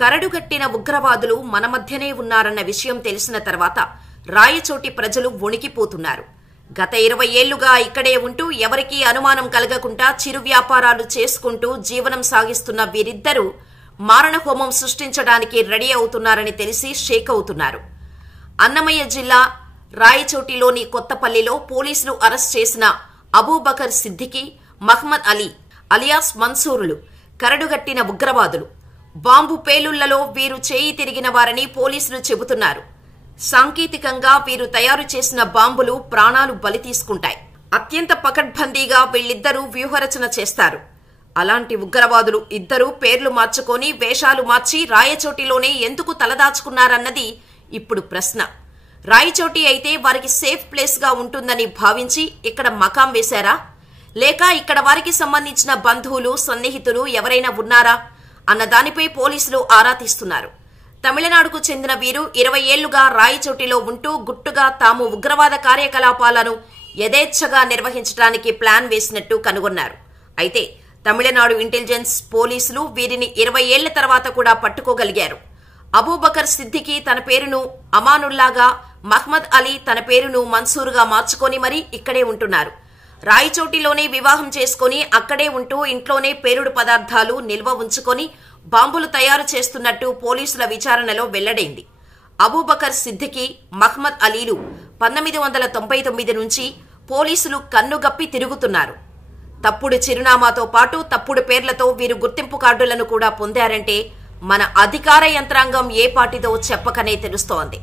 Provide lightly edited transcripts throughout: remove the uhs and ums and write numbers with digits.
కరడుగట్టిన ఉగ్రవాదులు మన మధ్యనే ఉన్నారన్న విషయం తెలిసిన తర్వాత రాయచోటి ప్రజలు వణికిపోతున్నారు. గత 20 ఏళ్లుగా ఇక్కడే ఉంటూ ఎవరికీ అనుమానం కలగకుండా చిరు వ్యాపారాలు చేసుకుంటూ జీవనం సాగిస్తున్న వీరిద్దరూ మారణహోమం సృష్టించడానికి రెడీ అవుతున్నారని తెలిసి షేక్ అవుతున్నారు. అన్నమయ్య జిల్లా రాయచోటిలోని కొత్తపల్లిలో పోలీసులు అరెస్ట్ చేసిన అబూబకర్ సిద్దికి, మహ్మద్ అలీ అలియాస్ మన్సూరులు కరడుగట్టిన ఉగ్రవాదులు. బాంబు పేలుళ్లలో వీరు చేయి తిరిగిన వారని పోలీసులు చెబుతున్నారు. సాంకేతికంగా వీరు తయారు చేసిన బాంబులు ప్రాణాలు బలి తీసుకుంటాయి. అత్యంత పకడ్బందీగా వీళ్ళిద్దరూ వ్యూహరచన చేస్తారు. అలాంటి ఉగ్రవాదులు ఇద్దరూ పేర్లు మార్చుకొని వేషాలు మార్చి రాయచోటిలోనే ఎందుకు తలదాచుకున్నారన్నది ఇప్పుడు ప్రశ్న. రాయచోటి అయితే వారికి సేఫ్ ప్లేస్ గా ఉంటుందని భావించి ఇక్కడ మకాం వేశారా, లేక ఇక్కడ వారికి సంబంధించిన బంధువులు సన్నిహితులు ఎవరైనా ఉన్నారా అన్న దానిపై పోలీసులు ఆరా తీస్తున్నారు. తమిళనాడుకు చెందిన వీరు 20 ఏళ్లుగా రాయచోటిలో ఉంటూ గుట్టుగా తాము ఉగ్రవాద కార్యకలాపాలను యథేచ్ఛగా నిర్వహించడానికి ప్లాన్ వేసినట్టు కనుగొన్నారు. అయితే తమిళనాడు ఇంటెలిజెన్స్ పోలీసులు వీరిని 20 ఏళ్ల తర్వాత కూడా పట్టుకోగలిగారు. అబూబకర్ సిద్దికి తన పేరును అమానుల్లాగా, మహ్మద్ అలీ తన పేరును మన్సూరుగా మార్చుకొని మరీ ఇక్కడే ఉంటున్నారు. రాయచోటిలోనే వివాహం చేసుకుని అక్కడే ఉంటూ ఇంట్లోనే పేలుడు పదార్థాలు నిల్వ ఉంచుకొని బాంబులు తయారు చేస్తున్నట్టు పోలీసుల విచారణలో వెల్లడైంది. అబూబకర్ సిద్దికి, మహ్మద్ అలీలు 1999 నుంచి పోలీసులు కన్నుగప్పి తిరుగుతున్నారు. తప్పుడు చిరునామాతో పాటు తప్పుడు పేర్లతో వీరు గుర్తింపు కార్డులను కూడా పొందారంటే మన అధికార యంత్రాంగం ఏ పార్టీదో చెప్పకనే తెలుస్తోంది.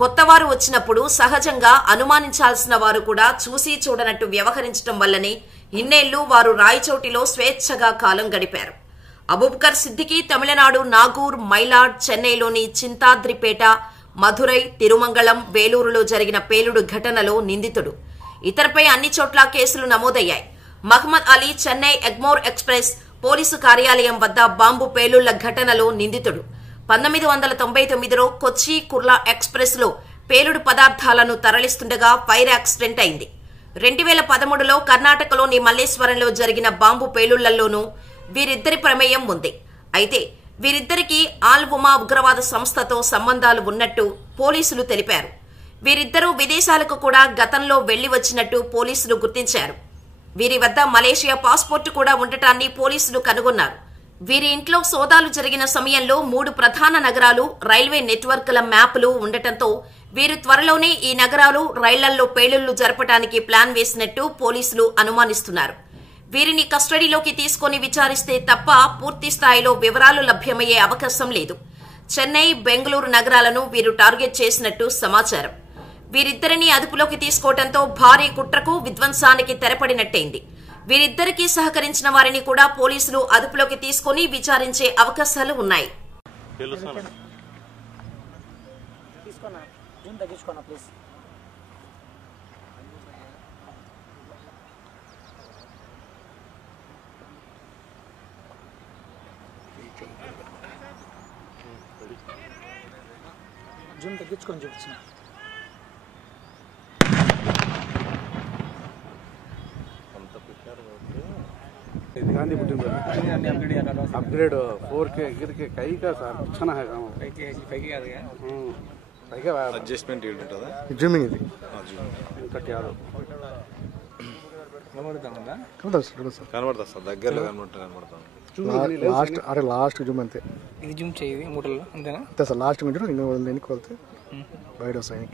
కొత్తవారు వచ్చినప్పుడు సహజంగా అనుమానించాల్సిన వారు కూడా చూసి చూడనట్టు వ్యవహరించడం వల్లనే ఇన్నేళ్లు వారు రాయచోటిలో స్వేచ్ఛగా కాలం గడిపారు. అబూబకర్ సిద్దికి తమిళనాడు నాగూర్, మైలాడ్, చెన్నైలోని చింతాద్రిపేట, మధురై, తిరుమంగళం, వేలూరులో జరిగిన పేలుడు ఘటనలో నిందితుడు. ఇతరపై అన్ని చోట్ల కేసులు నమోదయ్యాయి. మహ్మద్ అలీ చెన్నై ఎగ్మోర్ ఎక్స్ప్రెస్ పోలీసు కార్యాలయం వద్ద బాంబు పేలుళ్ల ఘటనలో నిందితుడు. 1999లో కొచ్చి కుర్లా ఎక్స్ప్రెస్ లో పేలుడు పదార్థాలను తరలిస్తుండగా ఫైర్ యాక్సిడెంట్ అయింది. 2013లో కర్ణాటకలోని మల్లేశ్వరంలో జరిగిన బాంబు పేలుళ్లలోనూ వీరిద్దరి ప్రమేయం ఉంది. అయితే వీరిద్దరికీ ఆల్ ఉమా ఉగ్రవాద సంస్థతో సంబంధాలు ఉన్నట్టు పోలీసులు తెలిపారు. వీరిద్దరూ విదేశాలకు కూడా గతంలో వెళ్లి వచ్చినట్టు పోలీసులు గుర్తించారు. వీరి వద్ద మలేషియా పాస్పోర్టు కూడా ఉండటాన్ని పోలీసులు కనుగొన్నారు. వీరి ఇంట్లో సోదాలు జరిగిన సమయంలో 3 ప్రధాన నగరాలు, రైల్వే నెట్వర్క్ల మ్యాపులు ఉండటంతో వీరు త్వరలోనే ఈ నగరాలు, రైళ్లలో పేలుళ్లు జరపడానికి ప్లాన్ వేసినట్టు పోలీసులు అనుమానిస్తున్నారు. వీరిని కస్టడీలోకి తీసుకుని విచారిస్తే తప్ప పూర్తి స్థాయిలో వివరాలు లభ్యమయ్యే అవకాశం లేదు. చెన్నై, బెంగళూరు నగరాలను వీరు టార్గెట్ చేసినట్టు సమాచారం. వీరిద్దరిని అదుపులోకి తీసుకోవడంతో భారీ కుట్రకు, విధ్వంసానికి తెరపడినట్టయింది. వీరిద్దరికీ సహకరించిన వారిని కూడా పోలీసులు అదుపులోకి తీసుకుని విచారించే అవకాశాలు ఉన్నాయి. జూమ్ తగ్గించుకొని చూపించిన गांधी अपग्रेड 4K गिर के कई का सर अच्छा है काम అడ్జస్ట్మెంట్ ఉంటుందా? జూమింగ్ ఇది కనబడతా సార్, దగ్గరలో కనబడతాను. లాస్ట్ అరే లాస్ట్ జూమ్ అంతే. ఇది జూమ్ చేయి మూటల్లో అంతేనా? అంతే సార్, లాస్ట్ మినిట్ ఇన్ని వెనక్కి వెళ్తే బయట వస్తాయి.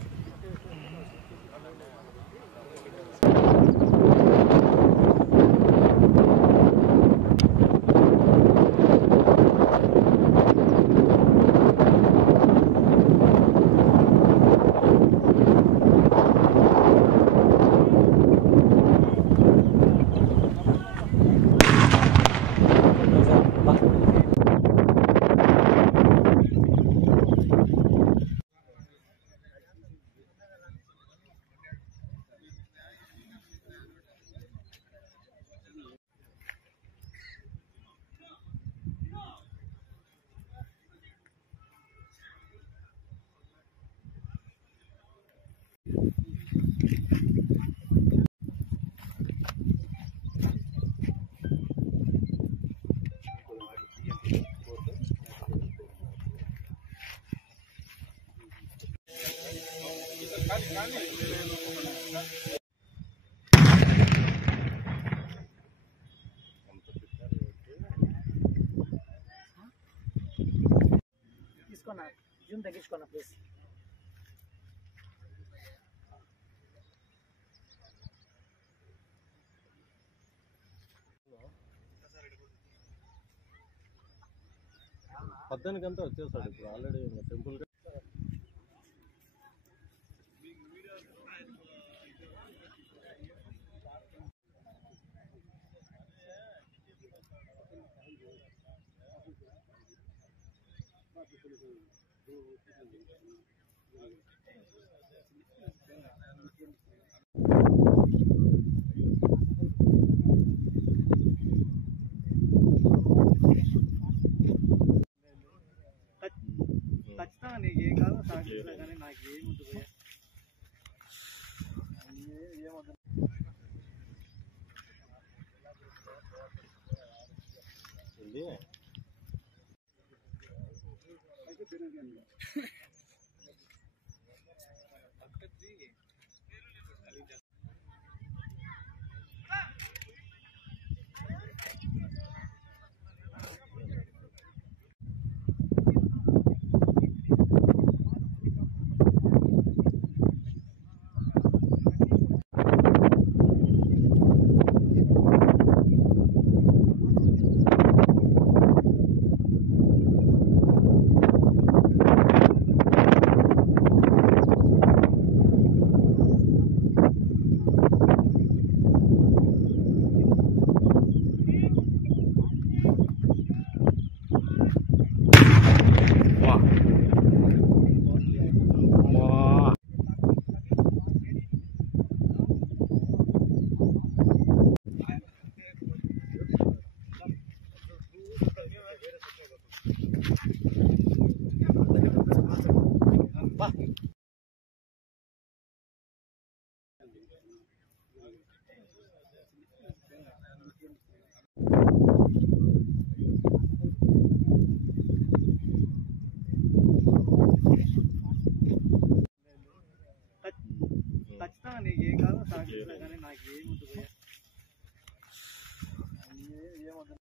తీసుకున్నా జూమ్ తగ్గించుకున్నా ప్లీజ్. పద్దెనికంతా వచ్చేసాడు ఇప్పుడు ఆల్రెడీ టెంపుల్. ఖచ్చితంగా నీకు ఏం కాదు సాగిస్తా కానీ నాకు ఏముంది పోయా ఏమవుతుంది. ఖచ్చితంగా నీకు ఏం కాదు సాగిస్తా కానీ నాకు ఏముంది పోయా ఏమవుతుంది.